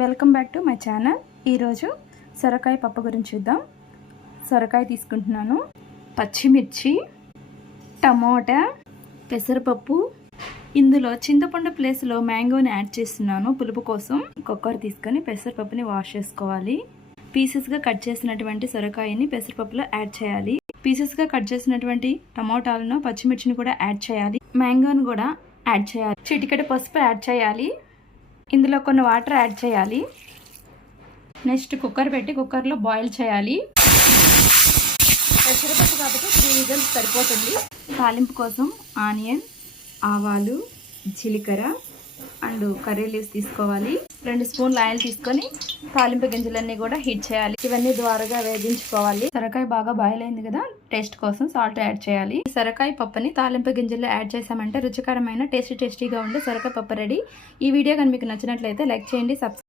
Welcome back to my channel. ఈరోజు సొరకాయ పప్పు గురించి చూద్దాం. సొరకాయ తీసుకుంటున్నాను, పచ్చిమిర్చి, టమోటా, పెసరపప్పు, ఇందులో చింతపండు ప్లేస్లో మ్యాంగోని యాడ్ చేస్తున్నాను పులుపు కోసం. కుక్కర్ తీసుకొని పెసరపప్పుని వాష్ చేసుకోవాలి. పీసెస్గా కట్ చేసినటువంటి సొరకాయని పెసరపప్పులో యాడ్ చేయాలి. పీసెస్గా కట్ చేసినటువంటి టమోటాలను, పచ్చిమిర్చిని కూడా యాడ్ చేయాలి. మ్యాంగోని కూడా యాడ్ చేయాలి. చిటికెడు పసుపు యాడ్ చేయాలి. ఇందులో కొన్ని వాటర్ యాడ్ చేయాలి. నెక్స్ట్ కుక్కర్ పెట్టి కుక్కర్లో బాయిల్ చేయాలి. పెసరపప్పు కాబట్టి 3 విజిల్స్ సరిపోతుంది. తాలింపు కోసం ఆనియన్, ఆవాలు, జీలకర్ర అండ్ కర్రీ లీవ్స్ తీసుకోవాలి. 2 స్పూన్ల ఆయిల్ తీసుకొని తాలింపు గింజలన్నీ కూడా హీట్ చేయాలి. ఇవన్నీ ద్వారగా వేగించుకోవాలి. సొరకాయ బాగా బాయిల్ అయింది కదా, టేస్ట్ కోసం సాల్ట్ యాడ్ చేయాలి. సొరకాయ పప్పుని తాలింపు గింజల్లో యాడ్ చేసామంటే రుచికరమైన టేస్టీగా ఉండే సొరకాయ పప్పు రెడీ. ఈ వీడియో కానీ మీకు నచ్చినట్లయితే లైక్ చేయండి, సబ్స్క్రైబ్